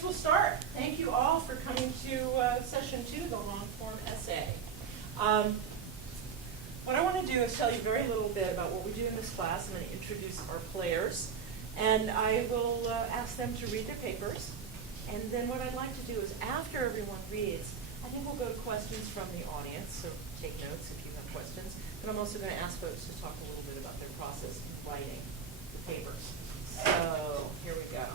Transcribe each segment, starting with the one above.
guess we'll start. Thank you all for coming to session 2, the long form essay. What I want to do is tell you very little bit about what we do in this class. I'm going to introduce our players, and I will ask them to read their papers. And then what I'd like to do is, after everyone reads, I think we'll go to questions from the audience, so take notes if you have questions. But I'm also going to ask folks to talk a little bit about their process in writing the papers. So here we go.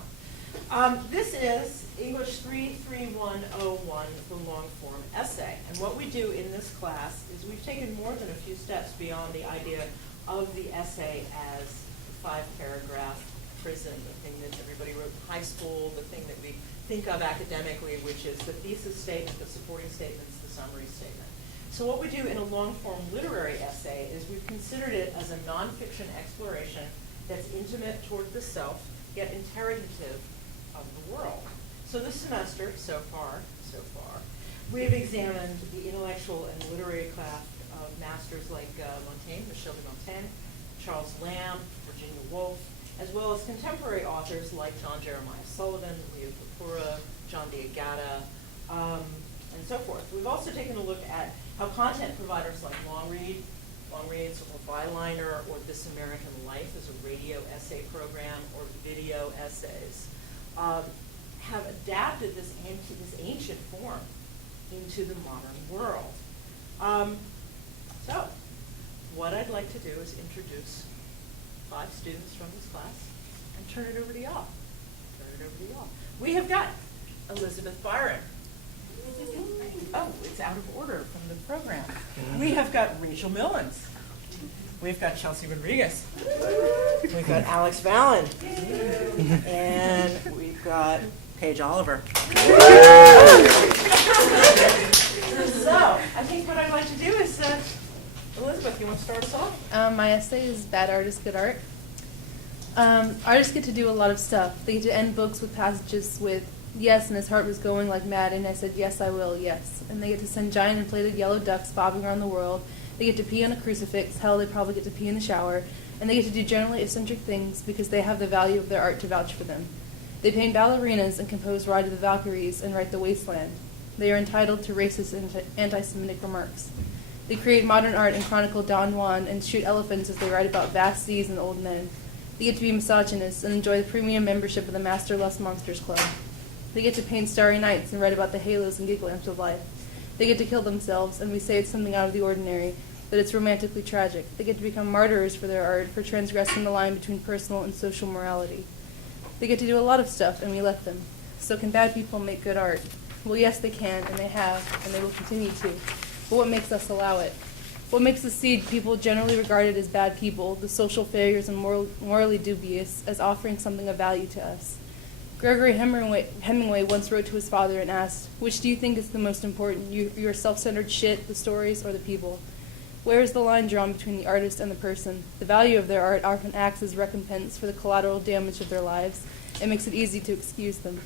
This is English 33101, the long form essay. And what we do in this class is we've taken more than a few steps beyond the idea of the essay as the 5-paragraph prison, the thing that everybody wrote in high school, the thing that we think of academically, which is the thesis statement, the supporting statements, the summary statement. So what we do in a long-form literary essay is we've considered it as a nonfiction exploration that's intimate toward the self, yet interrogative of the world. So this semester, so far, we've examined the intellectual and literary craft of masters like Michel de Montaigne, Charles Lamb, Virginia Woolf, as well as contemporary authors like John Jeremiah Sullivan, Leo Kapura, John Diagata, and so forth. We've also taken a look at how content providers like Longreads or Byliner or This American Life as a radio essay program or video essays have adapted this ancient form into the modern world. So what I'd like to do is introduce 5 students from this class and turn it over to y'all. We have got Elizabeth Byron. Oh, it's out of order from the program. We have got Rachel Millens. We've got Chelsea Rodriguez. We've got Alex Vallon. And we've got Paige Oliver. So, I think what I'd like to do is, Elizabeth, you want to start us off? My essay is Bad Artist, Good Art. Artists get to do a lot of stuff. They get to end books with passages with, yes, and his heart was going like mad, and I said, yes, I will, yes. And they get to send giant inflated yellow ducks bobbing around the world. They get to pee on a crucifix. Hell, they probably get to pee in the shower. And they get to do generally eccentric things because they have the value of their art to vouch for them. They paint ballerinas and compose Ride of the Valkyries and write The Wasteland. They are entitled to racist and anti-Semitic remarks. They create modern art and chronicle Don Juan and shoot elephants as they write about vast seas and old men. They get to be misogynists and enjoy the premium membership of the Master Less Monsters Club. They get to paint starry nights and write about the halos and gig lamps of life. They get to kill themselves, and we say it's something out of the ordinary, that it's romantically tragic. They get to become martyrs for their art, for transgressing the line between personal and social morality. They get to do a lot of stuff, and we let them. So can bad people make good art? Well, yes, they can, and they have, and they will continue to. But what makes us allow it? What makes the seed people generally regarded as bad people, the social failures and morally dubious, as offering something of value to us? Gregory Hemingway once wrote to his father and asked, which do you think is the most important, your self-centered shit, the stories, or the people? Where is the line drawn between the artist and the person? The value of their art often acts as recompense for the collateral damage of their lives. It makes it easy to excuse them.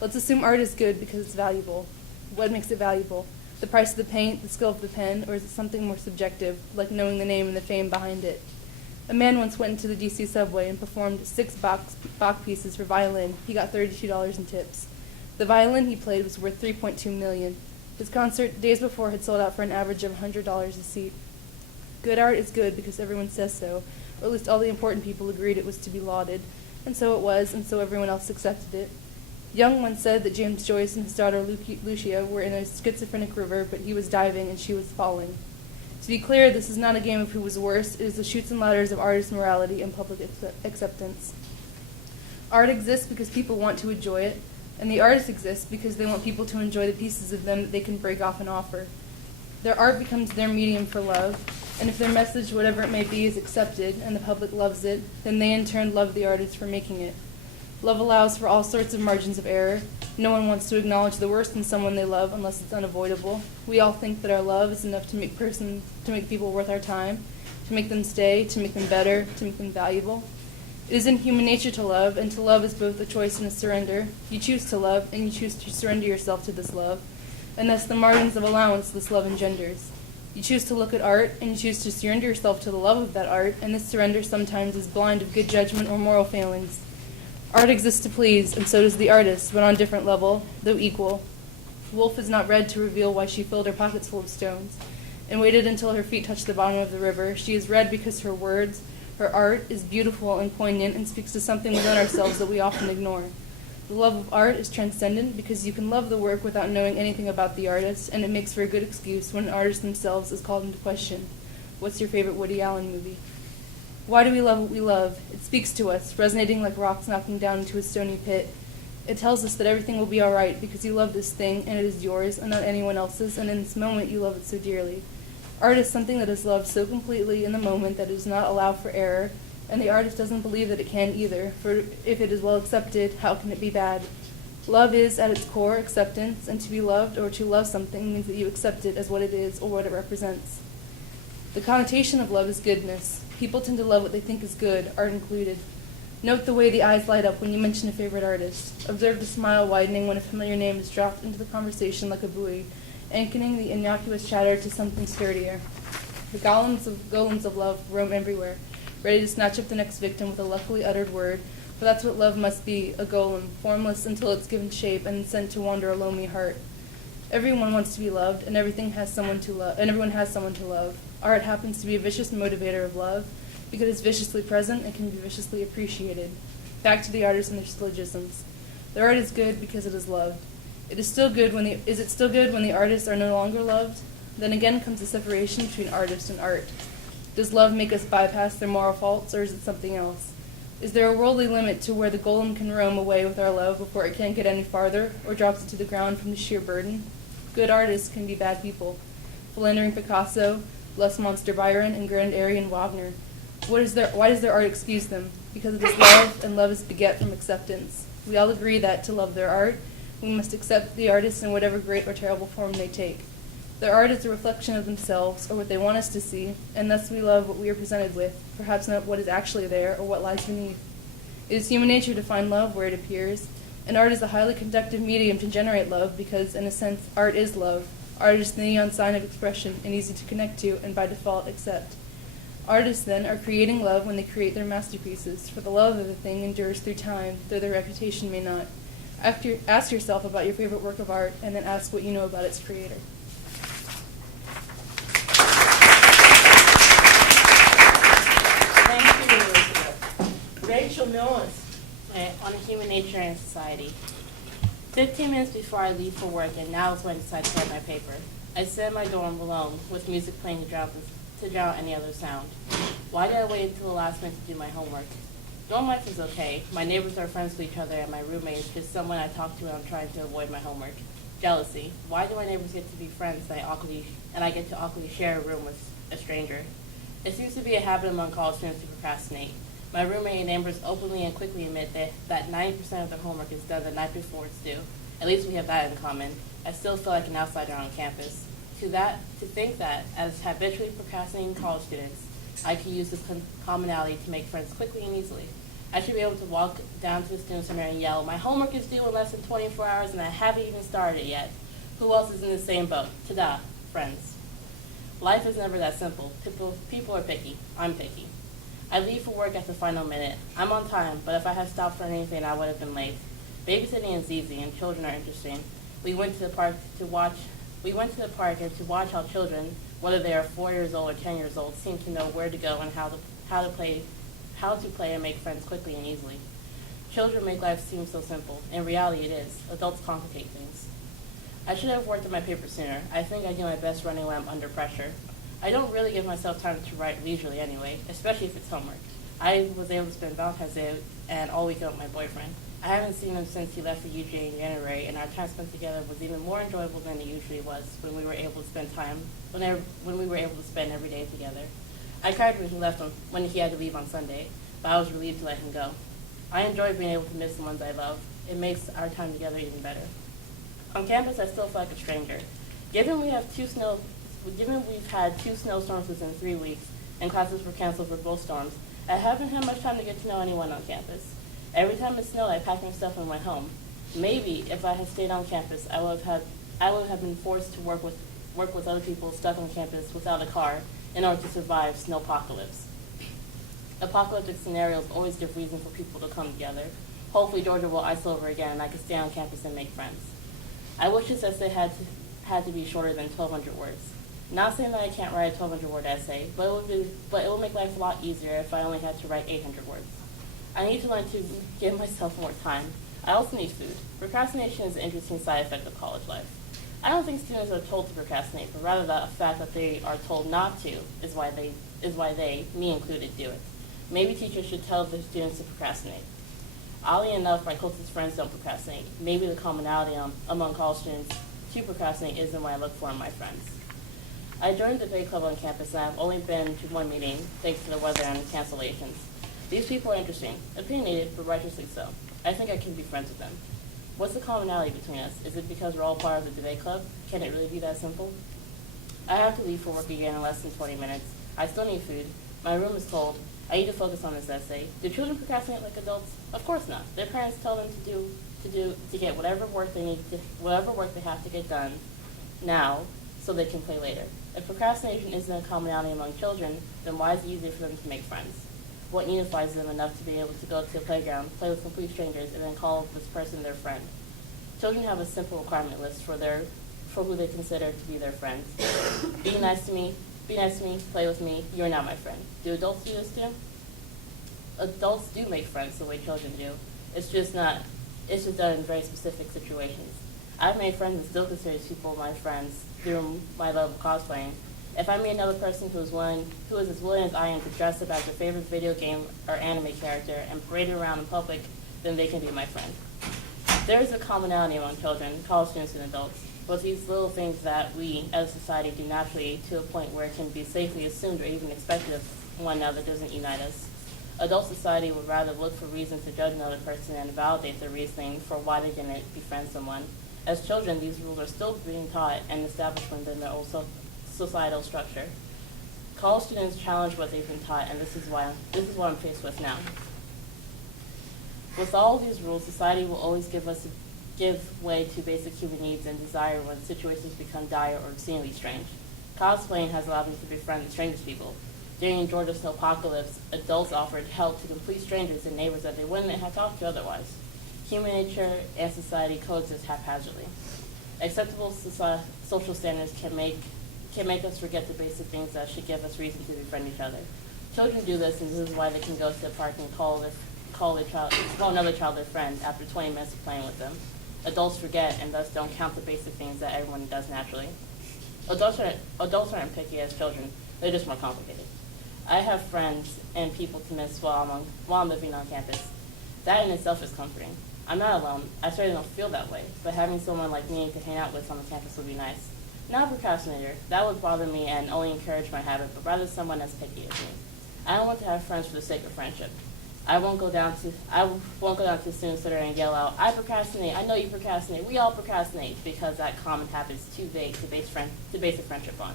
Let's assume art is good because it's valuable. What makes it valuable? The price of the paint, the skill of the pen, or is it something more subjective, like knowing the name and the fame behind it? A man once went into the D.C. subway and performed 6 Bach pieces for violin. He got $32 in tips. The violin he played was worth $3.2 million. His concert, days before, had sold out for an average of $100 a seat. Good art is good because everyone says so, or at least all the important people agreed it was to be lauded, and so it was, and so everyone else accepted it. Young once said that James Joyce and his daughter Lucia were in a schizophrenic river, but he was diving and she was falling. To be clear, this is not a game of who was worse. It is the chutes and ladders of artist morality and public acceptance. Art exists because people want to enjoy it, and the artists exist because they want people to enjoy the pieces of them that they can break off and offer. Their art becomes their medium for love, and if their message, whatever it may be, is accepted and the public loves it, then they in turn love the artist for making it. Love allows for all sorts of margins of error. No one wants to acknowledge the worst in someone they love unless it's unavoidable. We all think that our love is enough to make people worth our time, to make them stay, to make them better, to make them valuable. It is in human nature to love, and to love is both a choice and a surrender. You choose to love, and you choose to surrender yourself to this love, and thus the margins of allowance this love engenders. You choose to look at art, and you choose to surrender yourself to the love of that art, and this surrender sometimes is blind of good judgment or moral failings. Art exists to please, and so does the artist, but on a different level, though equal. Wolf is not read to reveal why she filled her pockets full of stones and waited until her feet touched the bottom of the river. She is read because her words, her art, is beautiful and poignant and speaks to something within ourselves that we often ignore. The love of art is transcendent because you can love the work without knowing anything about the artist, and it makes for a good excuse when an artist themselves is called into question. What's your favorite Woody Allen movie? Why do we love what we love? It speaks to us, resonating like rocks knocking down into a stony pit. It tells us that everything will be all right because you love this thing and it is yours and not anyone else's, and in this moment you love it so dearly. Art is something that is loved so completely in the moment that it does not allow for error, and the artist doesn't believe that it can either, for if it is well accepted, how can it be bad? Love is, at its core, acceptance, and to be loved or to love something means that you accept it as what it is or what it represents. The connotation of love is goodness. People tend to love what they think is good, art included. Note the way the eyes light up when you mention a favorite artist. Observe the smile widening when a familiar name is dropped into the conversation like a buoy, anchoring the innocuous chatter to something sturdier. The golems of love roam everywhere, ready to snatch up the next victim with a luckily uttered word, for that's what love must be, a golem, formless until it's given shape and sent to wander a lonely heart. Everyone wants to be loved, and everyone has someone to love. Art happens to be a vicious motivator of love, because it's viciously present and can be viciously appreciated. Back to the artists and their syllogisms. The art is good because it is loved. Is it still good when the artists are no longer loved? Then again comes the separation between artist and art. Does love make us bypass their moral faults, or is it something else? Is there a worldly limit to where the golem can roam away with our love before it can't get any farther, or drops it to the ground from the sheer burden? Good artists can be bad people. Philandering Picasso, lust monster Byron, and grand Aryan Wagner. Why does their art excuse them? Because it is love, and love is beget from acceptance. We all agree that, to love their art, we must accept the artists in whatever great or terrible form they take. Their art is a reflection of themselves, or what they want us to see, and thus we love what we are presented with, perhaps not what is actually there, or what lies beneath. It is human nature to find love where it appears, and art is a highly conductive medium to generate love because, in a sense, art is love. Art is the neon sign of expression, and easy to connect to, and by default accept. Artists, then, are creating love when they create their masterpieces, for the love of the thing endures through time, though their reputation may not. Ask yourself about your favorite work of art, and then ask what you know about its creator. Thank you, Elizabeth. Rachel Millens. On human nature and society. 15 minutes before I leave for work, and now is when I decide to write my paper. I sit in my dorm alone, with music playing to drown any other sound. Why did I wait until the last minute to do my homework? Dorm life is okay. My neighbors are friends with each other, and my roommate is just someone I talk to when I'm trying to avoid my homework. Jealousy. Why do my neighbors get to be friends and I get to awkwardly share a room with a stranger? It seems to be a habit among college students to procrastinate. My roommate and neighbors openly and quickly admit that 90% of their homework is done the night before it's due. At least we have that in common. I still feel like an outsider on campus. To think that, as habitually procrastinating college students, I could use this commonality to make friends quickly and easily. I should be able to walk down to the student center and yell, "My homework is due in less than 24 hours and I haven't even started it yet." Who else is in the same boat? Ta-da, friends. Life is never that simple. People are picky. I'm picky. I leave for work at the final minute. I'm on time, but if I had stopped for anything, I would have been late. Babysitting is easy, and children are interesting. We went to the park and to watch how children, whether they are 4 years old or 10 years old, seem to know where to go and how to play and make friends quickly and easily. Children make life seem so simple. In reality, it is. Adults complicate things. I should have worked on my paper sooner. I think I do my best running when I'm under pressure. I don't really give myself time to write leisurely anyway, especially if it's homework. I was able to spend Valentine's Day and all weekend with my boyfriend. I haven't seen him since he left for UJ in January, and our time spent together was even more enjoyable than it usually was when we were able to spend every day together. I cried when he had to leave on Sunday, but I was relieved to let him go. I enjoy being able to miss the ones I love. It makes our time together even better. On campus, I still feel like a stranger. Given we've had 2 snowstorms within 3 weeks, and classes were canceled for both storms, I haven't had much time to get to know anyone on campus. Every time it snowed, I packed my stuff and went home. Maybe if I had stayed on campus, I would have been forced to work with other people stuck on campus without a car in order to survive snowpocalypse. Apocalyptic scenarios always give reason for people to come together. Hopefully Georgia will ice over again and I can stay on campus and make friends. I wish this essay had to be shorter than 1,200 words. Not saying that I can't write a 1,200-word essay, but it would make life a lot easier if I only had to write 800 words. I need to learn to give myself more time. I also need food. Procrastination is an interesting side effect of college life. I don't think students are told to procrastinate, but rather the fact that they are told not to is why they, me included, do it. Maybe teachers should tell their students to procrastinate. Oddly enough, my closest friends don't procrastinate. Maybe the commonality among college students to procrastinate isn't what I look for in my friends. I joined the debate club on campus and I've only been to one meeting thanks to the weather and cancellations. These people are interesting, opinionated, but righteously so. I think I can be friends with them. What's the commonality between us? Is it because we're all part of the debate club? Can it really be that simple? I have to leave for work again in less than 20 minutes. I still need food. My room is cold. I need to focus on this essay. Do children procrastinate like adults? Of course not. Their parents tell them to get whatever work they have to get done now so they can play later. If procrastination isn't a commonality among children, then why is it easier for them to make friends? What unifies them enough to be able to go to a playground, play with complete strangers, and then call this person their friend? Children have a simple requirement list for who they consider to be their friends. Be nice to me, play with me, you're not my friend. Do adults do this too? Adults do make friends the way children do. It's just done in very specific situations. I've made friends and still consider people my friends through my love of cosplaying. If I meet another person who is as willing as I am to dress up as their favorite video game or anime character and parade around in public, then they can be my friend. There is a commonality among children, college students, and adults, but these little things that we, as a society, do naturally to a point where it can be safely assumed or even expected of one another doesn't unite us. Adult society would rather look for reasons to judge another person and validate their reasoning for why they didn't befriend someone. As children, these rules are still being taught and established within their own societal structure. College students challenge what they've been taught, and this is what I'm faced with now. With all of these rules, society will always give way to basic human needs and desire when situations become dire or exceedingly strange. Cosplaying has allowed me to befriend the strangest people. During Georgia's snowpocalypse, adults offered help to complete strangers and neighbors that they wouldn't have talked to otherwise. Human nature and society coexist haphazardly. Acceptable social standards can make us forget the basic things that should give us reason to befriend each other. Children do this, and this is why they can go to the park and call another child their friend after 20 minutes of playing with them. Adults forget and thus don't count the basic things that everyone does naturally. Adults aren't picky as children, they're just more complicated. I have friends and people to miss while I'm living on campus. That in itself is comforting. I'm not alone. I certainly don't feel that way, but having someone like me to hang out with on the campus would be nice. Not a procrastinator. That would bother me and only encourage my habit, but rather someone as picky as me. I don't want to have friends for the sake of friendship. I won't go down to the student center and yell out, "I procrastinate. I know you procrastinate. We all procrastinate," because that common habit is too vague to base a friendship on.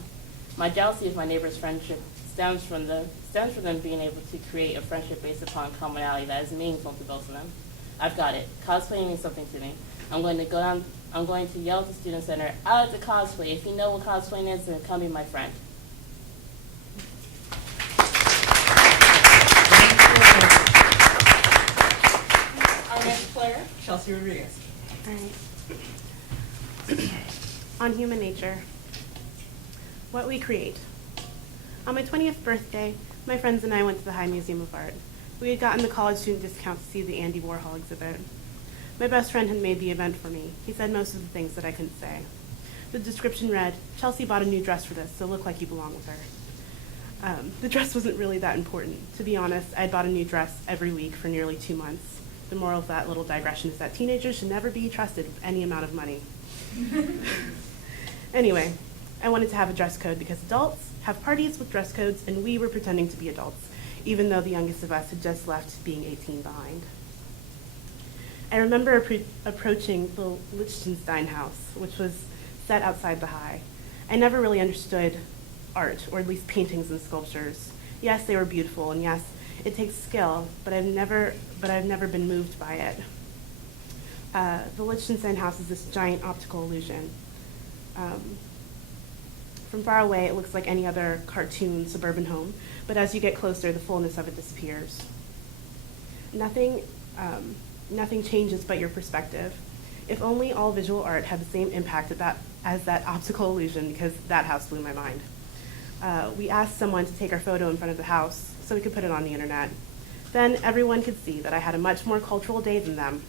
My jealousy of my neighbor's friendship stems from them being able to create a friendship based upon commonality that is meaningful to both of them. I've got it. Cosplaying means something to me. I'm going to yell at the student center, "I like to cosplay. If you know what cosplaying is, then come be my friend." Our next player, Chelsea Rodriguez. All right. On human nature. What we create. On my 20th birthday, my friends and I went to the High Museum of Art. We had gotten the college student discount to see the Andy Warhol exhibit. My best friend had made the event for me. He said most of the things that I couldn't say. The description read, "Chelsea bought a new dress for this, so look like you belong with her." The dress wasn't really that important. To be honest, I'd bought a new dress every week for nearly 2 months. The moral of that little digression is that teenagers should never be trusted with any amount of money. Anyway, I wanted to have a dress code because adults have parties with dress codes, and we were pretending to be adults, even though the youngest of us had just left being 18 behind. I remember approaching the Lichtenstein house, which was set outside the High. I never really understood art, or at least paintings and sculptures. Yes, they were beautiful, and yes, it takes skill, but I've never been moved by it. The Lichtenstein house is this giant optical illusion. From far away, it looks like any other cartoon suburban home, but as you get closer, the fullness of it disappears. Nothing Nothing changes but your perspective. If only all visual art had the same impact as that optical illusion, because that house blew my mind. We asked someone to take our photo in front of the house so we could put it on the internet. Then everyone could see that I had a much more cultural day than them.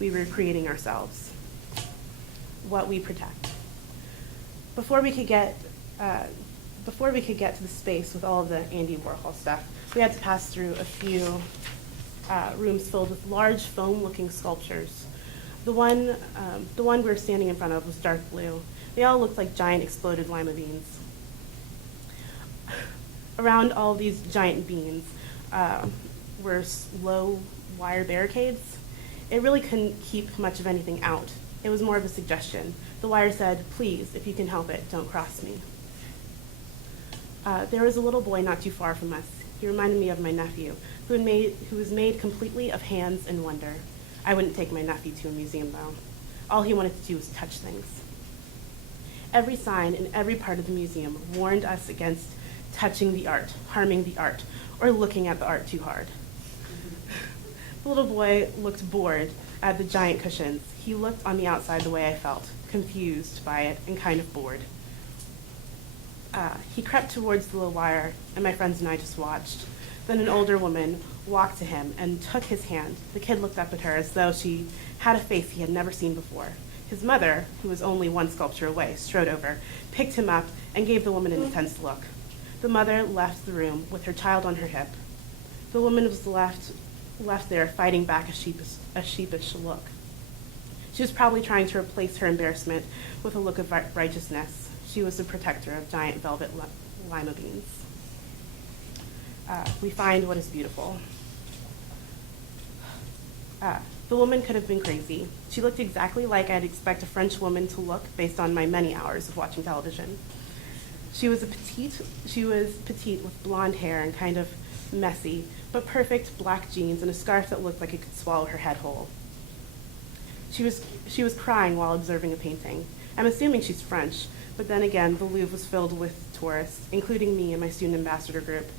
We were creating ourselves. What we protect. Before we could get to the space with all of the Andy Warhol stuff, we had to pass through a few rooms filled with large foam-looking sculptures. The one we were standing in front of was dark blue. They all looked like giant exploded lima beans. Around all these giant beans were low wire barricades. It really couldn't keep much of anything out. It was more of a suggestion. The wire said, "Please, if you can help it, don't cross me." There was a little boy not too far from us. He reminded me of my nephew, who was made completely of hands and wonder. I wouldn't take my nephew to a museum, though. All he wanted to do was touch things. Every sign in every part of the museum warned us against touching the art, harming the art, or looking at the art too hard. The little boy looked bored at the giant cushions. He looked on the outside the way I felt, confused by it and kind of bored. He crept towards the low wire, and my friends and I just watched. Then an older woman walked to him and took his hand. The kid looked up at her as though she had a face he had never seen before. His mother, who was only one sculpture away, strode over, picked him up, and gave the woman an intense look. The mother left the room with her child on her hip. The woman was left there fighting back a sheepish look. She was probably trying to replace her embarrassment with a look of righteousness. She was the protector of giant velvet lima beans. We find what is beautiful. The woman could have been crazy. She looked exactly like I'd expect a French woman to look based on my many hours of watching television. She was petite with blonde hair and kind of messy, but perfect black jeans and a scarf that looked like it could swallow her head whole. She was crying while observing a painting. I'm assuming she's French, but then again, the Louvre was filled with tourists, including me and my student ambassador group.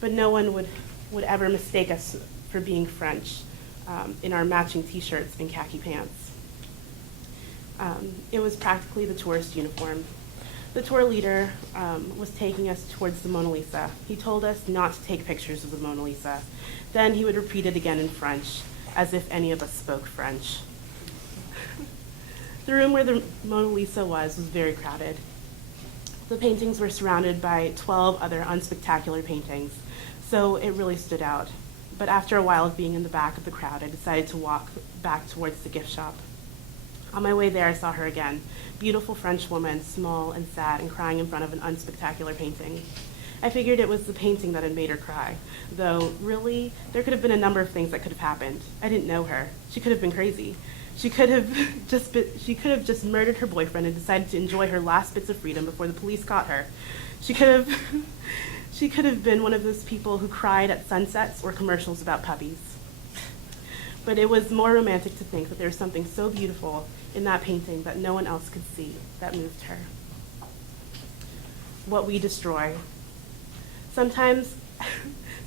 But no one would ever mistake us for being French in our matching t-shirts and khaki pants. It was practically the tourist uniform. The tour leader was taking us towards the Mona Lisa. He told us not to take pictures of the Mona Lisa. Then he would repeat it again in French, as if any of us spoke French. The room where the Mona Lisa was very crowded. The paintings were surrounded by 12 other unspectacular paintings, so it really stood out. But after a while of being in the back of the crowd, I decided to walk back towards the gift shop. On my way there, I saw her again. Beautiful French woman, small and sad and crying in front of an unspectacular painting. I figured it was the painting that had made her cry, though really, there could have been a number of things that could have happened. I didn't know her. She could have been crazy. She could have just murdered her boyfriend and decided to enjoy her last bits of freedom before the police caught her. She could have been one of those people who cried at sunsets or commercials about puppies. But it was more romantic to think that there was something so beautiful in that painting that no one else could see that moved her. What we destroy. Sometimes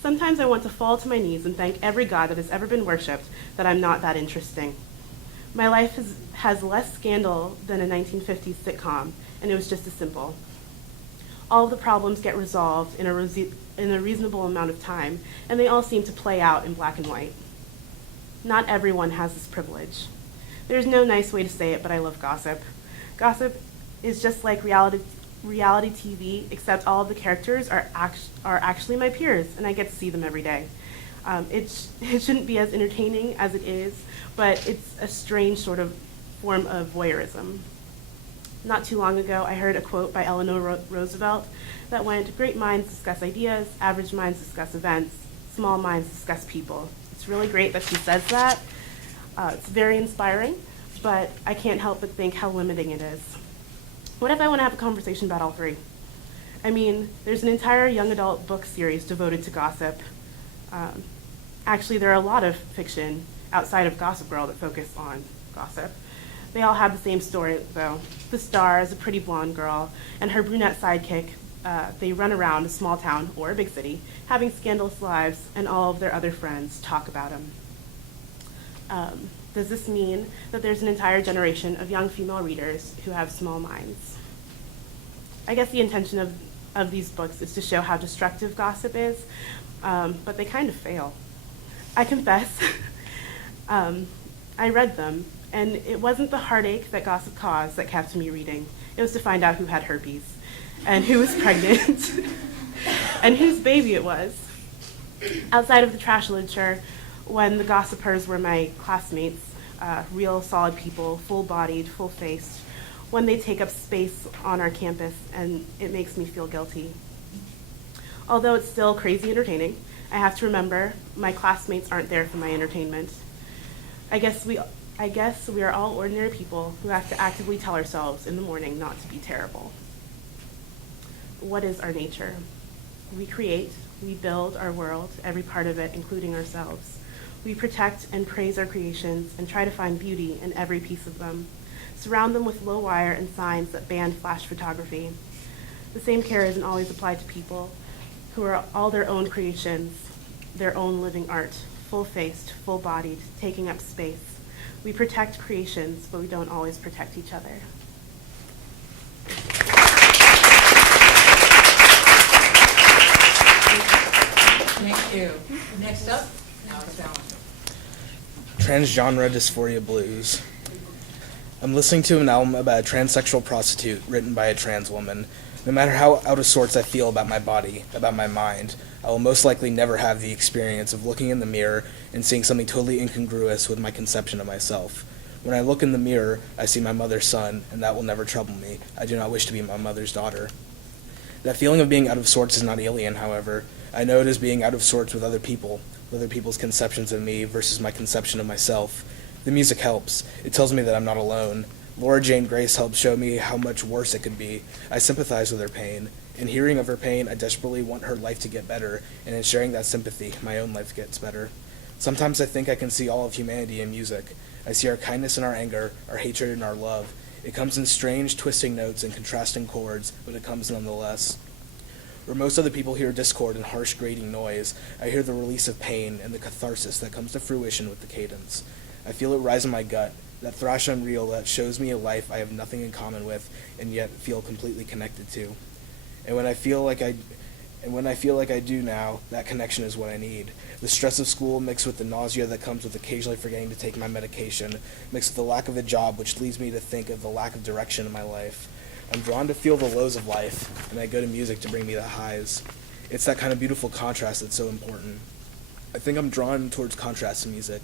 I want to fall to my knees and thank every god that has ever been worshipped that I'm not that interesting. My life has less scandal than a 1950s sitcom, and it was just as simple. All of the problems get resolved in a reasonable amount of time, and they all seem to play out in black and white. Not everyone has this privilege. There's no nice way to say it, but I love gossip. Gossip is just like reality TV, except all of the characters are actually my peers, and I get to see them every day. It shouldn't be as entertaining as it is, but it's a strange sort of form of voyeurism. Not too long ago, I heard a quote by Eleanor Roosevelt that went, "Great minds discuss ideas, average minds discuss events, small minds discuss people." It's really great that she says that. It's very inspiring, but I can't help but think how limiting it is. What if I want to have a conversation about all three? I mean, there's an entire young adult book series devoted to gossip. Actually, there are a lot of fiction outside of Gossip Girl that focus on gossip. They all have the same story, though. The star is a pretty blonde girl, and her brunette sidekick. They run around a small town or a big city, having scandalous lives, and all of their other friends talk about them. Does this mean that there's an entire generation of young female readers who have small minds? I guess the intention of these books is to show how destructive gossip is, but they kind of fail. I confess, I read them, and it wasn't the heartache that gossip caused that kept me reading. It was to find out who had herpes, and who was pregnant, and whose baby it was. Outside of the trash literature, when the gossipers were my classmates, real solid people, full-bodied, full-faced, when they take up space on our campus, and it makes me feel guilty. Although it's still crazy entertaining, I have to remember my classmates aren't there for my entertainment. I guess we are all ordinary people who have to actively tell ourselves in the morning not to be terrible. What is our nature? We create, we build our world, every part of it, including ourselves. We protect and praise our creations and try to find beauty in every piece of them. Surround them with low wire and signs that ban flash photography. The same care isn't always applied to people who are all their own creations, their own living art, full-faced, full-bodied, taking up space. We protect creations, but we don't always protect each other. Thank you. Next up, Alex Allen. Transgenre Dysphoria Blues. I'm listening to an album about a transsexual prostitute written by a trans woman. No matter how out of sorts I feel about my body, about my mind, I will most likely never have the experience of looking in the mirror and seeing something totally incongruous with my conception of myself. When I look in the mirror, I see my mother's son, and that will never trouble me. I do not wish to be my mother's daughter. That feeling of being out of sorts is not alien, however. I know it as being out of sorts with other people, with other people's conceptions of me versus my conception of myself. The music helps. It tells me that I'm not alone. Laura Jane Grace helped show me how much worse it could be. I sympathize with her pain. In hearing of her pain, I desperately want her life to get better, and in sharing that sympathy, my own life gets better. Sometimes I think I can see all of humanity in music. I see our kindness and our anger, our hatred and our love. It comes in strange, twisting notes and contrasting chords, but it comes nonetheless. Where most other people hear discord and harsh grating noise, I hear the release of pain and the catharsis that comes to fruition with the cadence. I feel it rise in my gut, that thrash unreal that shows me a life I have nothing in common with and yet feel completely connected to. And when I feel like I do now, that connection is what I need. The stress of school mixed with the nausea that comes with occasionally forgetting to take my medication, mixed with the lack of a job which leads me to think of the lack of direction in my life. I'm drawn to feel the lows of life, and I go to music to bring me the highs. It's that kind of beautiful contrast that's so important. I think I'm drawn towards contrast in music.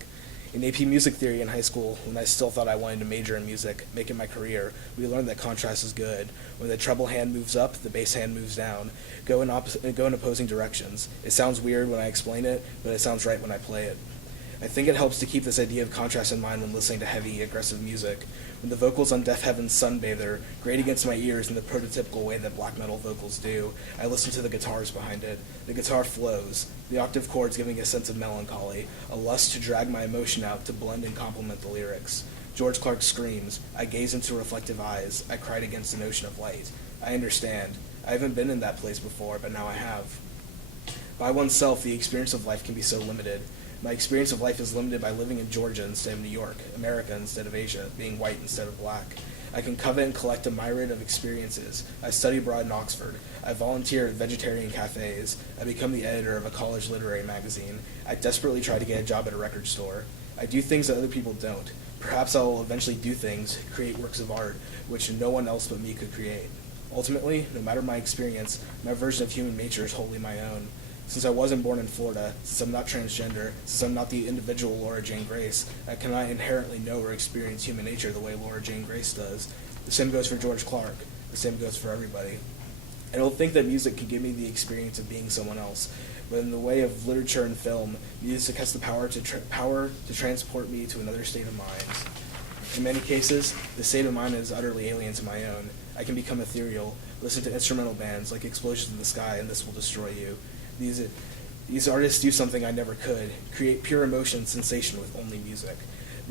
In AP Music Theory in high school, when I still thought I wanted to major in music, make it my career, we learned that contrast is good. When the treble hand moves up, the bass hand moves down. Go in opposing directions. It sounds weird when I explain it, but it sounds right when I play it. I think it helps to keep this idea of contrast in mind when listening to heavy, aggressive music. When the vocals on Deaf Heaven's Sunbather grate against my ears in the prototypical way that black metal vocals do, I listen to the guitars behind it. The guitar flows, the octave chords giving a sense of melancholy, a lust to drag my emotion out to blend and complement the lyrics. George Clark screams, I gaze into reflective eyes, I cried against an ocean of light. I understand. I haven't been in that place before, but now I have. By oneself, the experience of life can be so limited. My experience of life is limited by living in Georgia instead of New York, America instead of Asia, being white instead of black. I can covet and collect a myriad of experiences. I study abroad in Oxford. I volunteer at vegetarian cafes. I become the editor of a college literary magazine. I desperately try to get a job at a record store. I do things that other people don't. Perhaps I will eventually do things, create works of art, which no one else but me could create. Ultimately, no matter my experience, my version of human nature is wholly my own. Since I wasn't born in Florida, since I'm not transgender, since I'm not the individual Laura Jane Grace, I cannot inherently know or experience human nature the way Laura Jane Grace does. The same goes for George Clark. The same goes for everybody. I don't think that music can give me the experience of being someone else, but in the way of literature and film, music has the power to transport me to another state of mind. In many cases, the state of mind is utterly alien to my own. I can become ethereal, listen to instrumental bands like Explosions in the Sky and This Will Destroy You. These artists do something I never could, create pure emotion and sensation with only music.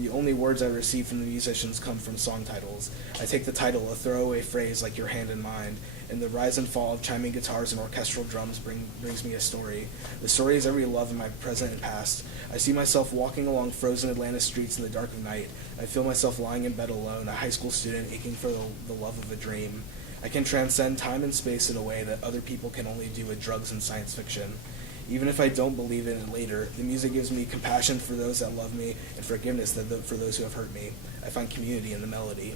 The only words I receive from the musicians come from song titles. I take the title, a throwaway phrase like your hand in mine, and the rise and fall of chiming guitars and orchestral drums brings me a story. The story is every love in my present and past. I see myself walking along frozen Atlanta streets in the dark of night. I feel myself lying in bed alone, a high school student aching for the love of a dream. I can transcend time and space in a way that other people can only do with drugs and science fiction. Even if I don't believe in it later, the music gives me compassion for those that love me and forgiveness for those who have hurt me. I find community in the melody.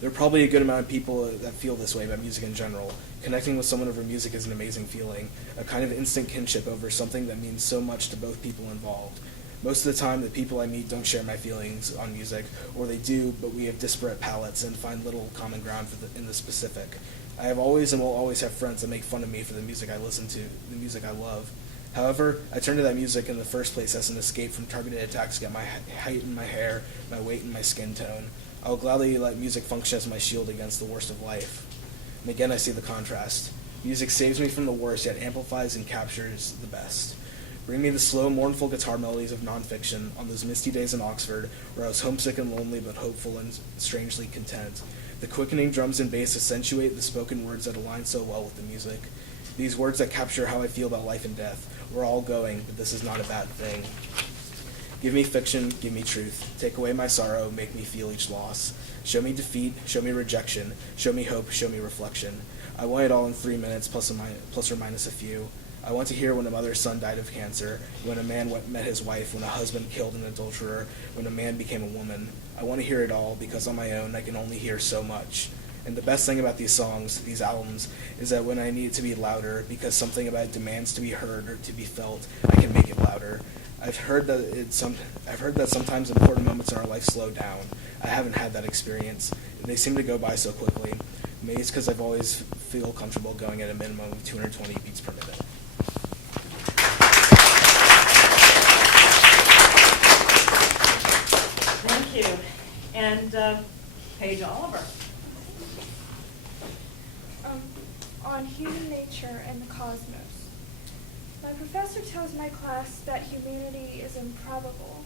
There are probably a good amount of people that feel this way about music in general. Connecting with someone over music is an amazing feeling, a kind of instant kinship over something that means so much to both people involved. Most of the time, the people I meet don't share my feelings on music, or they do, but we have disparate palettes and find little common ground in the specific. I have always and will always have friends that make fun of me for the music I listen to, the music I love. However, I turn to that music in the first place as an escape from targeted attacks against my height in my hair, my weight, and my skin tone. I will gladly let music function as my shield against the worst of life. And again, I see the contrast. Music saves me from the worst, yet amplifies and captures the best. Bring me the slow, mournful guitar melodies of nonfiction on those misty days in Oxford, where I was homesick and lonely but hopeful and strangely content. The quickening drums and bass accentuate the spoken words that align so well with the music. These words that capture how I feel about life and death. We're all going, but this is not a bad thing. Give me fiction, give me truth. Take away my sorrow, make me feel each loss. Show me defeat, show me rejection. Show me hope, show me reflection. I want it all in 3 minutes, plus or minus a few. I want to hear when a mother's son died of cancer, when a man met his wife, when a husband killed an adulterer, when a man became a woman. I want to hear it all, because on my own I can only hear so much. And the best thing about these songs, these albums, is that when I need it to be louder, because something about it demands to be heard or to be felt, I can make it louder. I've heard that sometimes important moments in our life slow down. I haven't had that experience. They seem to go by so quickly. Maybe it's because I've always feel comfortable going at a minimum of 220 beats per minute. Thank you. And Paige Oliver. On human nature and the cosmos. My professor tells my class that humanity is improbable.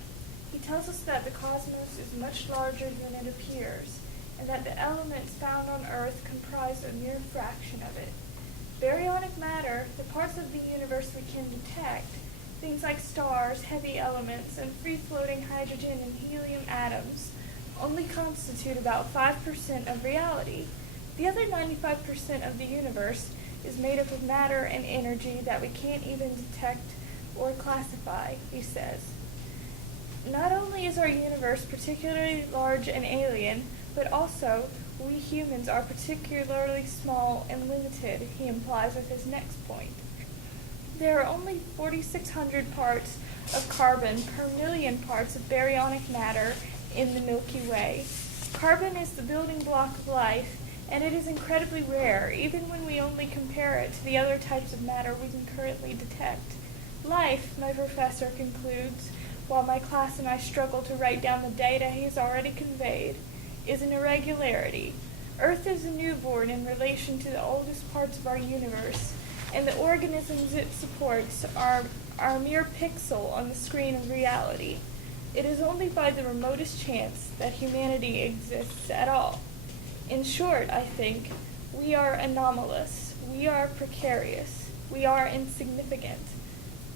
He tells us that the cosmos is much larger than it appears, and that the elements found on Earth comprise a mere fraction of it. Baryonic matter, the parts of the universe we can detect, things like stars, heavy elements, and free-floating hydrogen and helium atoms, only constitute about 5% of reality. The other 95% of the universe is made up of matter and energy that we can't even detect or classify, he says. Not only is our universe particularly large and alien, but also we humans are particularly small and limited, he implies with his next point. There are only 4,600 parts of carbon per million parts of baryonic matter in the Milky Way. Carbon is the building block of life, and it is incredibly rare, even when we only compare it to the other types of matter we can currently detect. Life, my professor concludes, while my class and I struggle to write down the data he's already conveyed, is an irregularity. Earth is a newborn in relation to the oldest parts of our universe, and the organisms it supports are a mere pixel on the screen of reality. It is only by the remotest chance that humanity exists at all. In short, I think, we are anomalous, we are precarious, we are insignificant.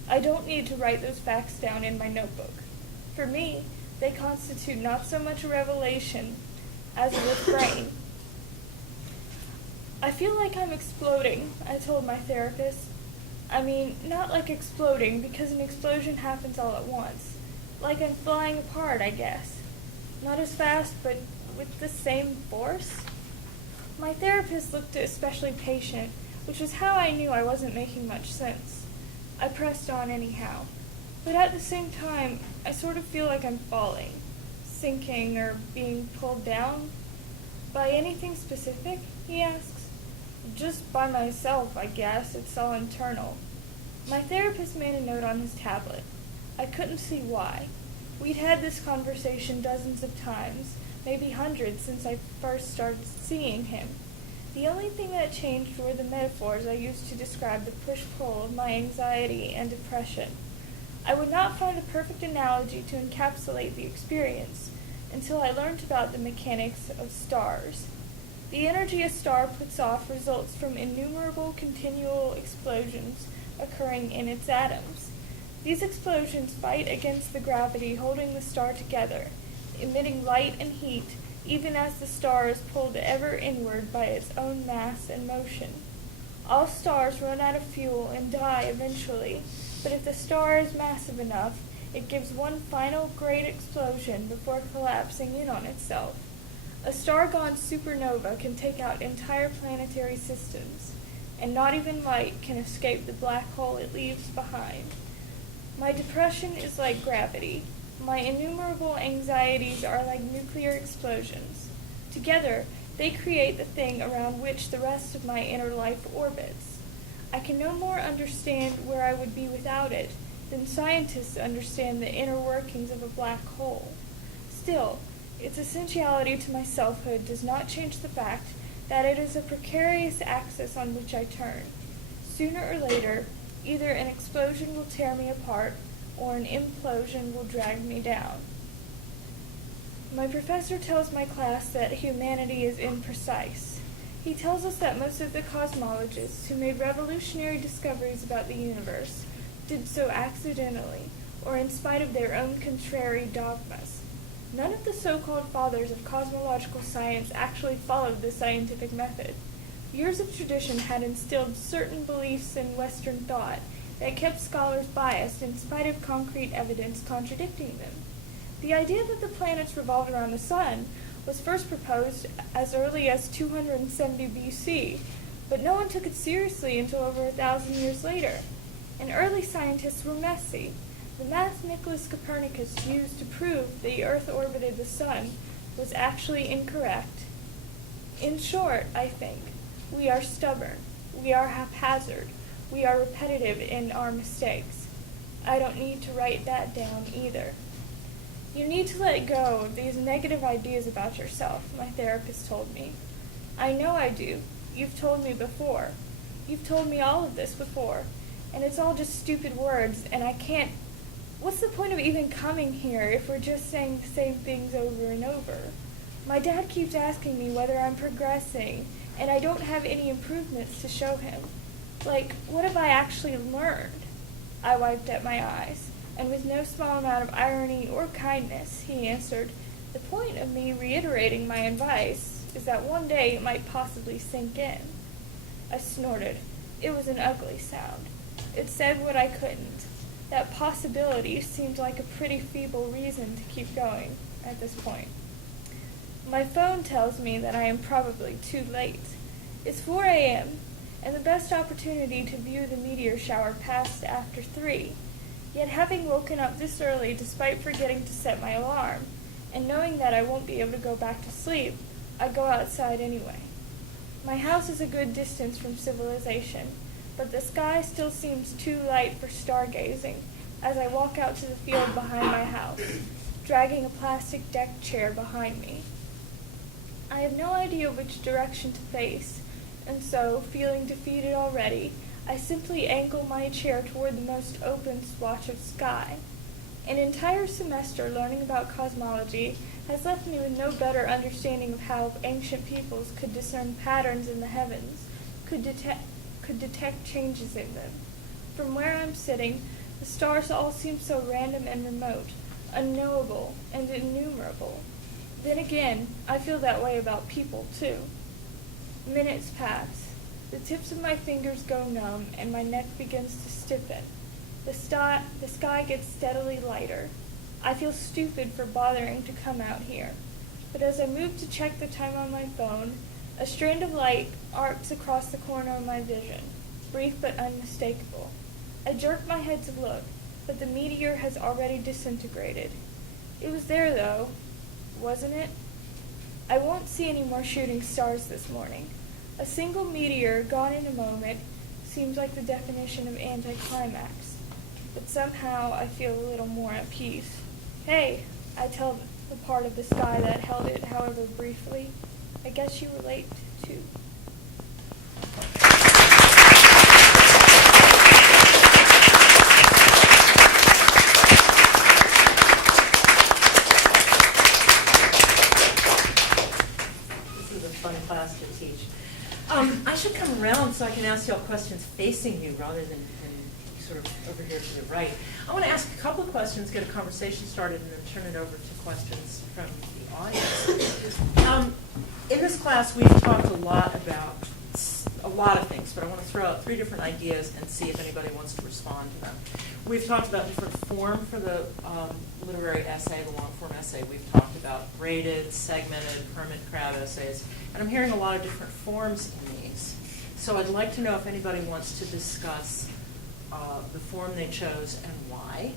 I don't need to write those facts down in my notebook. For me, they constitute not so much a revelation as a refrain. I feel like I'm exploding, I told my therapist. I mean, not like exploding, because an explosion happens all at once. Like I'm flying apart, I guess. Not as fast, but with the same force? My therapist looked especially patient, which is how I knew I wasn't making much sense. I pressed on anyhow. But at the same time, I sort of feel like I'm falling, sinking, or being pulled down. By anything specific? He asks. Just by myself, I guess. It's all internal. My therapist made a note on his tablet. I couldn't see why. We'd had this conversation dozens of times, maybe hundreds since I first started seeing him. The only thing that changed were the metaphors I used to describe the push-pull of my anxiety and depression. I would not find a perfect analogy to encapsulate the experience until I learned about the mechanics of stars. The energy a star puts off results from innumerable continual explosions occurring in its atoms. These explosions fight against the gravity holding the star together, emitting light and heat, even as the star is pulled ever inward by its own mass and motion. All stars run out of fuel and die eventually, but if the star is massive enough, it gives one final great explosion before collapsing in on itself. A star gone supernova can take out entire planetary systems, and not even light can escape the black hole it leaves behind. My depression is like gravity. My innumerable anxieties are like nuclear explosions. Together, they create the thing around which the rest of my inner life orbits. I can no more understand where I would be without it than scientists understand the inner workings of a black hole. Still, its essentiality to my selfhood does not change the fact that it is a precarious axis on which I turn. Sooner or later, either an explosion will tear me apart, or an implosion will drag me down. My professor tells my class that humanity is imprecise. He tells us that most of the cosmologists who made revolutionary discoveries about the universe did so accidentally, or in spite of their own contrary dogmas. None of the so-called fathers of cosmological science actually followed the scientific method. Years of tradition had instilled certain beliefs in Western thought that kept scholars biased in spite of concrete evidence contradicting them. The idea that the planets revolved around the sun was first proposed as early as 270 BC, but no one took it seriously until over 1,000 years later. And early scientists were messy. The math Nicholas Copernicus used to prove the Earth orbited the sun was actually incorrect. In short, I think, we are stubborn, we are haphazard, we are repetitive in our mistakes. I don't need to write that down either. You need to let go of these negative ideas about yourself, my therapist told me. I know I do. You've told me before. You've told me all of this before. And it's all just stupid words, and I can't... What's the point of even coming here if we're just saying the same things over and over? My dad keeps asking me whether I'm progressing, and I don't have any improvements to show him. Like, what have I actually learned? I wiped at my eyes, and with no small amount of irony or kindness, he answered, "The point of me reiterating my advice is that one day it might possibly sink in." I snorted. It was an ugly sound. It said what I couldn't. That possibility seemed like a pretty feeble reason to keep going at this point. My phone tells me that I am probably too late. It's 4 a.m., and the best opportunity to view the meteor shower passed after 3. Yet having woken up this early despite forgetting to set my alarm, and knowing that I won't be able to go back to sleep, I go outside anyway. My house is a good distance from civilization, but the sky still seems too light for stargazing as I walk out to the field behind my house, dragging a plastic deck chair behind me. I have no idea which direction to face, and so, feeling defeated already, I simply angle my chair toward the most open swatch of sky. An entire semester learning about cosmology has left me with no better understanding of how ancient peoples could discern patterns in the heavens, could detect changes in them. From where I'm sitting, the stars all seem so random and remote, unknowable and innumerable. Then again, I feel that way about people, too. Minutes pass. The tips of my fingers go numb, and my neck begins to stiffen. The sky gets steadily lighter. I feel stupid for bothering to come out here. But as I move to check the time on my phone, a strand of light arcs across the corner of my vision, brief but unmistakable. I jerk my head to look, but the meteor has already disintegrated. It was there, though, wasn't it? I won't see any more shooting stars this morning. A single meteor gone in a moment seems like the definition of anticlimax, but somehow I feel a little more at peace. Hey, I tell the part of the sky that held it, however briefly, I guess you were late, too. ask you all questions facing you rather than sort of over here to the right. I want to ask a couple of questions, get a conversation started, and then turn it over to questions from the audience. In this class, we've talked a lot about a lot of things, but I want to throw out 3 different ideas and see if anybody wants to respond to them. We've talked about different form for the literary essay, the long form essay. We've talked about graded, segmented, hermit crab essays, and I'm hearing a lot of different forms in these. So I'd like to know if anybody wants to discuss the form they chose and why.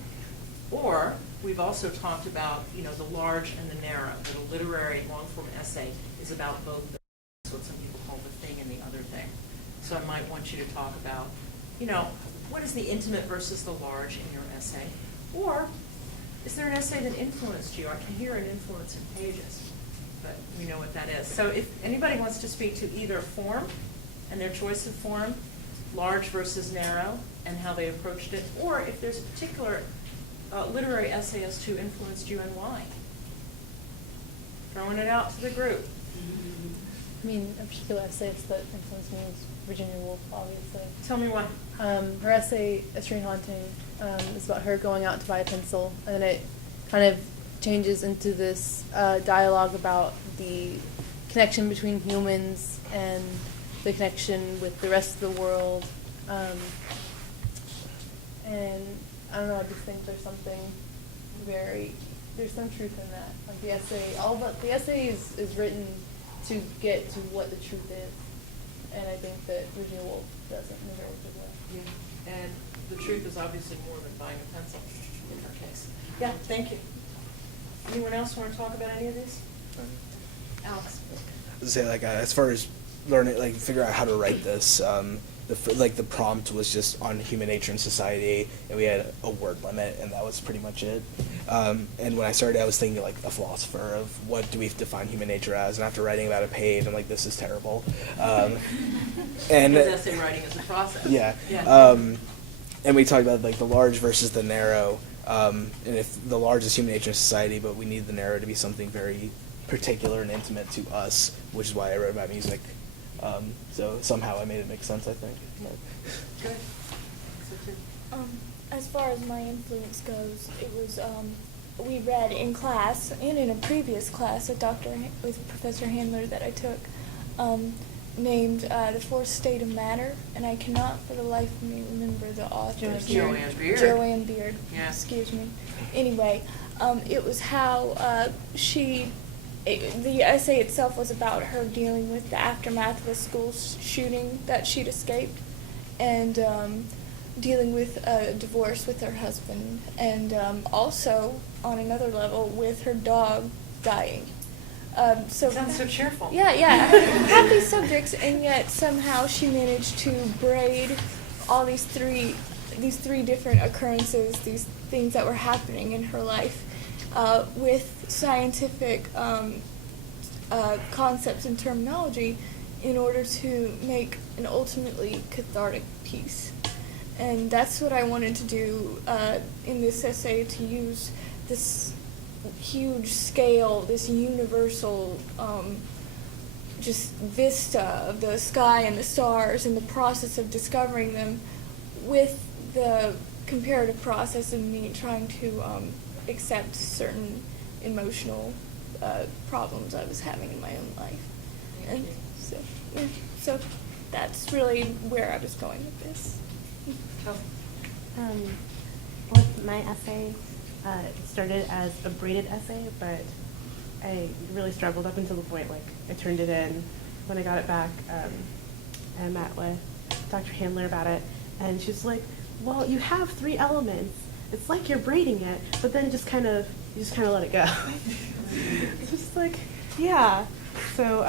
Or we've also talked about, the large and the narrow, that a literary long form essay is about both. That's what some people call the thing and the other thing. So I might want you to talk about, what is the intimate versus the large in your essay? Or is there an essay that influenced you? I can hear an influence in pages, but we know what that is. So if anybody wants to speak to either form and their choice of form, large versus narrow, and how they approached it, or if there's a particular literary essayist who influenced you and why. Throwing it out to the group. I mean, a particular essayist that influenced me was Virginia Woolf, obviously. Tell me why. Her essay, A Street Haunting, is about her going out to buy a pencil, and then it kind of changes into this dialogue about the connection between humans and the connection with the rest of the world. And I don't know, I just think there's something there's some truth in that. Like the essay is written to get to what the truth is. And I think that Virginia Woolf does it in a very good way. Yeah, and the truth is obviously more than buying a pencil in her case. Yeah, thank you. Anyone else want to talk about any of these? Alex? Say as far as learning, figure out how to write this. The prompt was just on human nature and society, and we had a word limit, and that was pretty much it. And when I started, I was thinking like a philosopher of what do we define human nature as, and after writing about a page, I'm like, this is terrible. And because essay writing is a process. Yeah. And we talked about the large versus the narrow, and if the large is human nature and society, but we need the narrow to be something very particular and intimate to us, which is why I wrote about music. So somehow I made it make sense, I think. Good. As far as my influence goes, it was we read in class and in a previous class with Professor Handler that I took, named The Fourth State of Matter, and I cannot for the life of me remember the author. Joanne Beard. Joanne Beard. Yeah. Excuse me. Anyway, it was how the essay itself was about her dealing with the aftermath of a school shooting that she'd escaped, and dealing with a divorce with her husband, and also on another level with her dog dying. Sounds so cheerful. Yeah. Happy subjects, and yet somehow she managed to braid all these three different occurrences, these things that were happening in her life, with scientific concepts and terminology in order to make an ultimately cathartic piece. And that's what I wanted to do in this essay, to use this huge scale, this universal just vista of the sky and the stars and the process of discovering them, with the comparative process of me trying to accept certain emotional problems I was having in my own life. Thank And you. so that's really where I was going with this. With my essay, it started as a braided essay, but I really struggled up until the point I turned it in. When I got it back, I met with Dr. Handler about it, and she was like, "Well, you have 3 elements. It's like you're braiding it, but then you just kind of let it go." It's just like, yeah. So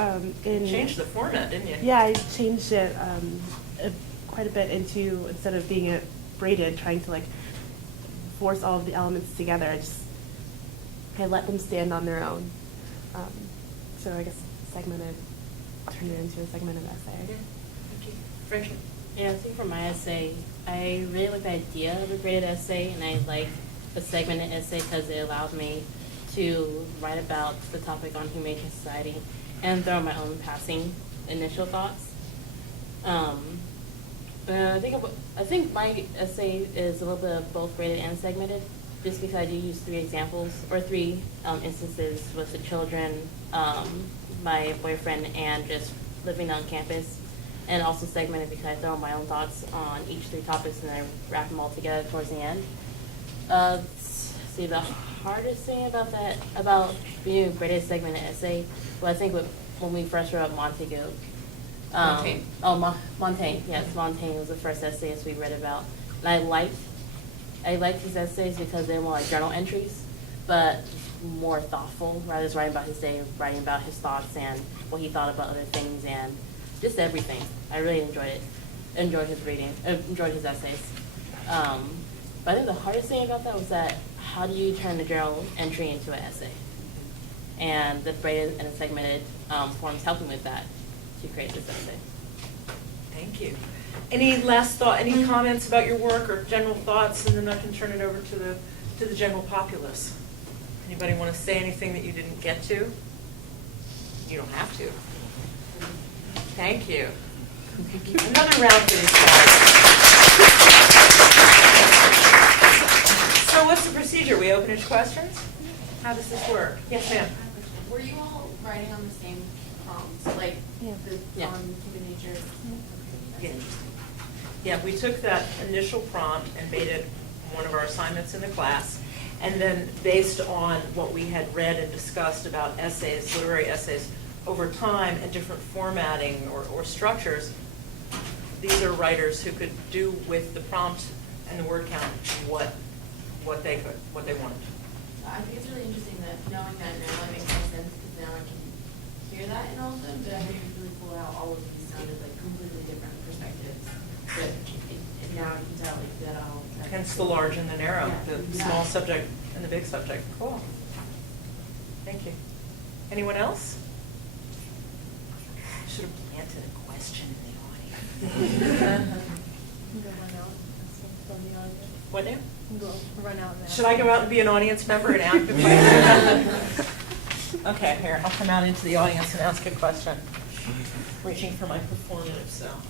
You changed the format, didn't you? yeah, I changed it quite a bit into, instead of being braided, trying to force all of the elements together. I let them stand on their own. So I guess segmented, turned it into a segmented essay. Yeah. Thank you. Rachel? Yeah, I think for my essay, I really like the idea of a graded essay, and I like a segmented essay because it allowed me to write about the topic on human nature and society and throw my own passing initial thoughts. I think my essay is a little bit of both graded and segmented, just because I do use 3 examples or 3 instances with the children, my boyfriend, and just living on campus, and also segmented because I throw my own thoughts on each 3 topics and then I wrap them all together towards the end. See, the hardest thing about that, about being a graded segmented essay, well, I think when we first wrote up Montaigne. Montaigne, yes, Montaigne was the first essayist we read about. And I liked his essays because they were more like journal entries, but more thoughtful, rather than just writing about his day, writing about his thoughts and what he thought about other things and just everything. I really enjoyed it. Enjoyed his reading, enjoyed his essays. But I think the hardest thing about that was that how do you turn the journal entry into an essay? And the graded and segmented forms helped me with that to create this essay. Thank you. Any last thought, any comments about your work or general thoughts, and then I can turn it over to the general populace. Anybody want to say anything that you didn't get to? You don't have to. Thank you. Another round for these guys. So what's the procedure? We open it to questions? How does this work? Yes, ma'am. Were you all writing on the same prompts, like Yeah. on human nature? Yeah. Yeah, we took that initial prompt and made it one of our assignments in the class. And then based on what we had read and discussed about essays, literary essays, over time and different formatting or structures, these are writers who could do with the prompt and the word count what they wanted. I think it's really interesting that knowing that now it makes more sense because now I can hear that in all of them, but I think it's really cool how all of these sounded like completely different perspectives. But now you can tell like that all. Hence the large and the narrow, Yeah. the small subject and the big subject. Cool. Thank you. Anyone else? I should have planted a question in the audience. What now? Should I go out and be an audience member and ask a question? Okay, here, I'll come out into the audience and ask a question. Reaching for my performative self.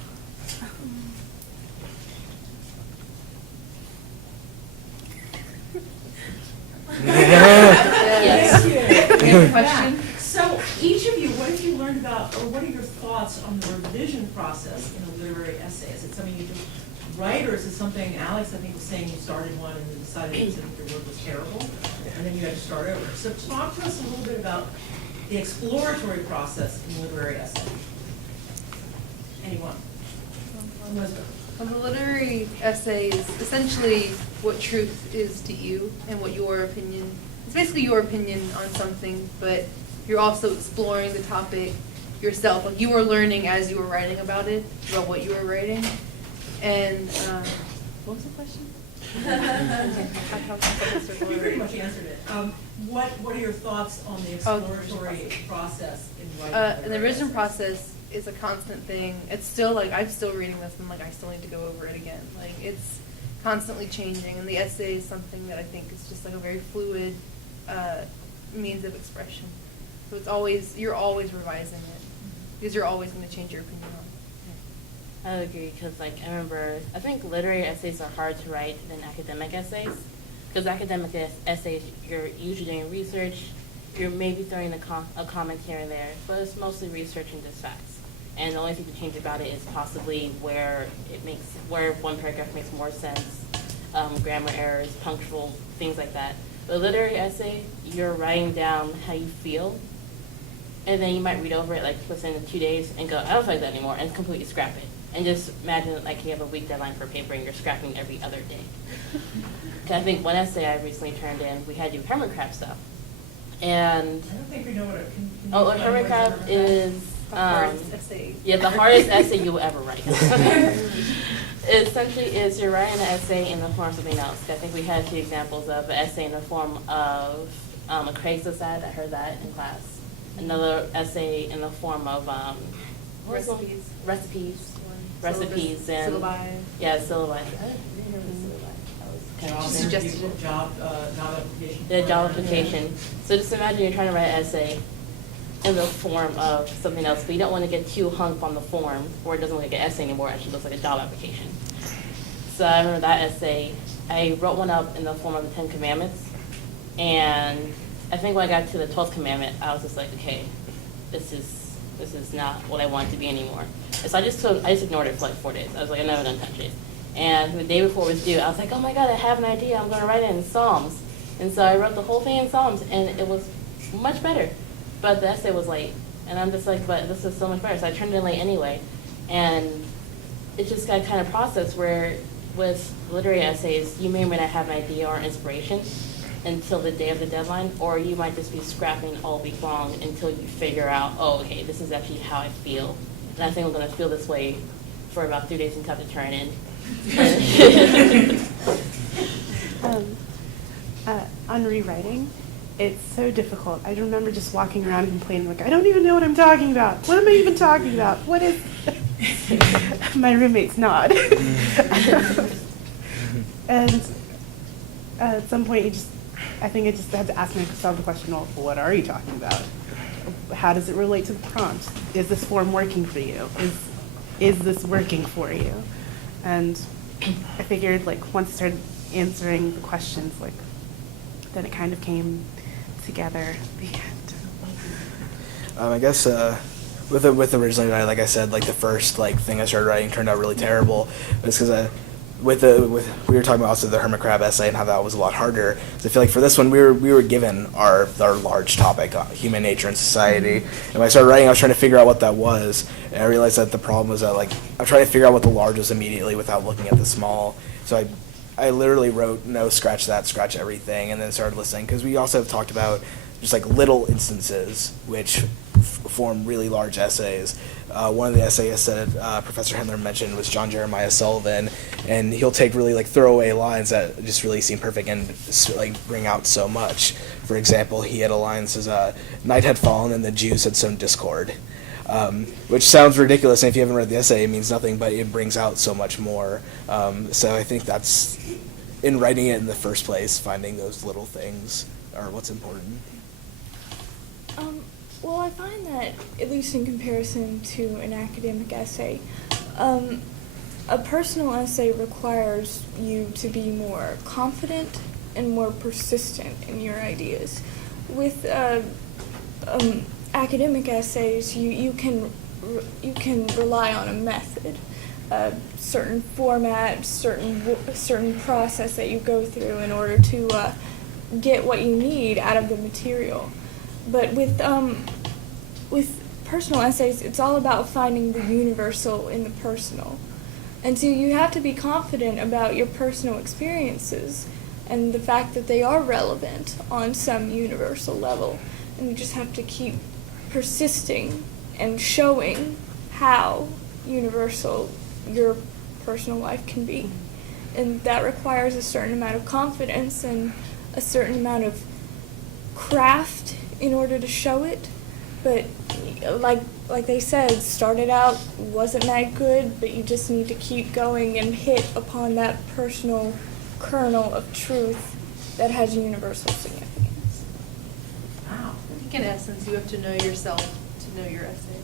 Yes. Thank You have a question? So each of you, what have you learned about, or what are your thoughts on the revision process in a literary essay? Is it something you do right, or is it something, Alex, I think was saying you started one and then decided that your work was terrible, and then you had to start over. So talk to us a little bit about the exploratory process in literary essay. Anyone? Elizabeth. Well, the literary essay is essentially what truth is to you and what your opinion, it's basically your opinion on something, but you're also exploring the topic yourself. Like you were learning as you were writing about it, about what you were writing. And what was the question? You pretty much answered it. What are your thoughts on the exploratory process in writing? And the revision process is a constant thing. It's still like, I'm still reading this and like I still need to go over it again. Like it's constantly changing, and the essay is something that I think is just like a very fluid means of expression. So it's always, you're always revising it because you're always going to change your opinion on it. I would agree because, like, I think literary essays are hard to write than academic essays. Because academic essays, you're usually doing research, you're maybe throwing a comment here and there, but it's mostly research and just facts. And the only thing to change about it is possibly where one paragraph makes more sense, grammar errors, punctual, things like that. But a literary essay, you're writing down how you feel, and then you might read over it like within 2 days and go, I don't feel like that anymore, and completely scrap it. And just imagine like you have a week deadline for paper and you're scrapping every other day. I think one essay I recently turned in, we had to do hermit crab stuff. And I don't think we know what a hermit crab is The hardest essay. Yeah, the hardest essay you will ever write. It essentially is you're writing an essay in the form of something else. I think we had 2 examples of an essay in the form of a Craigslist ad. I heard that in class. Another essay in the form of Recipes. Recipes and syllabi. Yeah, syllabi. I didn't remember the syllabi. She suggested it. job application. The job application. So just imagine you're trying to write an essay. in the form of something else, but you don't want to get too hung up on the form where it doesn't look like an essay anymore, it actually looks like a job application. So I remember that essay, I wrote one up in the form of the 10 Commandments, and I think when I got to the 12th commandment, I was just like, okay, this is not what I want it to be anymore. And so I just ignored it for like 4 days. I was like, I'm never gonna touch it. And the day before it was due, I was like, oh my God, I have an idea. I'm gonna write it in Psalms. And so I wrote the whole thing in Psalms, and it was much better. But the essay was late, and I'm just like, but this is so much better. So I turned it in late anyway, and it just got kind of processed where with literary essays, you may or may not have an idea or inspiration until the day of the deadline, or you might just be scrapping all week long until you figure out, oh, okay, this is actually how I feel. And I think I'm going to feel this way for about 3 days until I have to turn it in. On rewriting, it's so difficult. I remember just walking around complaining, like, I don't even know what I'm talking about. What am I even talking about? What is... My roommates nod. And at some point, I think I just had to ask myself the question, well, what are you talking about? How does it relate to the prompt? Is this form working for you? Is this working for you? And I figured, like, once I started answering the questions, like, then it kind of came together at the end. I guess with originally, like I said, like the first thing I started writing turned out really terrible. It's because we were talking about also the hermit crab essay and how that was a lot harder. So I feel like for this one we were given our large topic, human nature and society. And when I started writing, I was trying to figure out what that was, and I realized that the problem was that I'm trying to figure out what the large was immediately without looking at the small. So I literally wrote no, scratch that, scratch everything, and then started listening, because we also have talked about just little instances which form really large essays. One of the essayists that Professor Hendler mentioned was John Jeremiah Sullivan, and he'll take really throwaway lines that just really seem perfect and bring out so much. For example, he had a line that says, "Night had fallen and the Jews had sown discord," which sounds ridiculous, and if you haven't read the essay, it means nothing, but it brings out so much more. So I think that's, in writing it in the first place, finding those little things are what's important. Well, I find that, at least in comparison to an academic essay, a personal essay requires you to be more confident and more persistent in your ideas. With academic essays, you can rely on a method, a certain format, certain process that you go through in order to get what you need out of the material. But with personal essays, it's all about finding the universal in the personal. And so you have to be confident about your personal experiences and the fact that they are relevant on some universal level. And you just have to keep persisting and showing how universal your personal life can be. And that requires a certain amount of confidence and a certain amount of craft in order to show it. But like they said, started out wasn't that good, but you just need to keep going and hit upon that personal kernel of truth that has universal significance. Wow. I think in essence you have to know yourself to know your essay.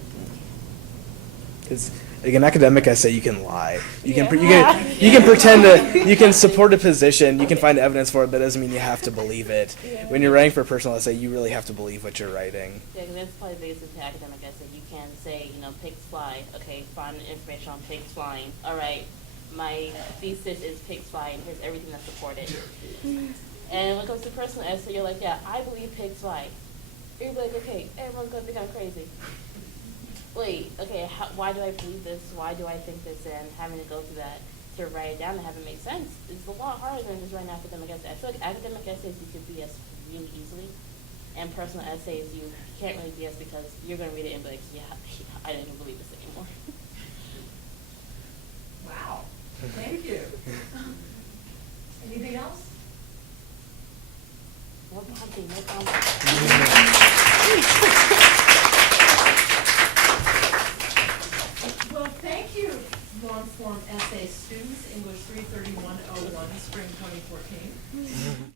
Because an academic essay, you can lie. You can Yeah. you can pretend to, you can support a position, you can find evidence for it, but it doesn't mean you have to believe it. Yeah. When you're writing for a personal essay, you really have to believe what you're writing. Yeah, because that's probably the biggest thing to academic essay. You can say, pigs fly. Okay, find information on pigs flying. All right, my thesis is pigs flying. Here's everything that supported. And when it comes to personal essay, you're like, yeah, I believe pigs fly. You're like, okay, everyone's going to think I'm crazy. Wait, okay, why do I believe this? Why do I think this? And having to go through that to write it down and have it make sense is a lot harder than just writing an academic essay. I feel like academic essays you could BS really easily, and personal essays you can't really BS because you're going to read it and be like, yeah, I don't even believe this anymore. Wow. Thank you. Anything else? No prompting, no prompting. Well, thank you, long-form essay students, English 33101, spring 2014.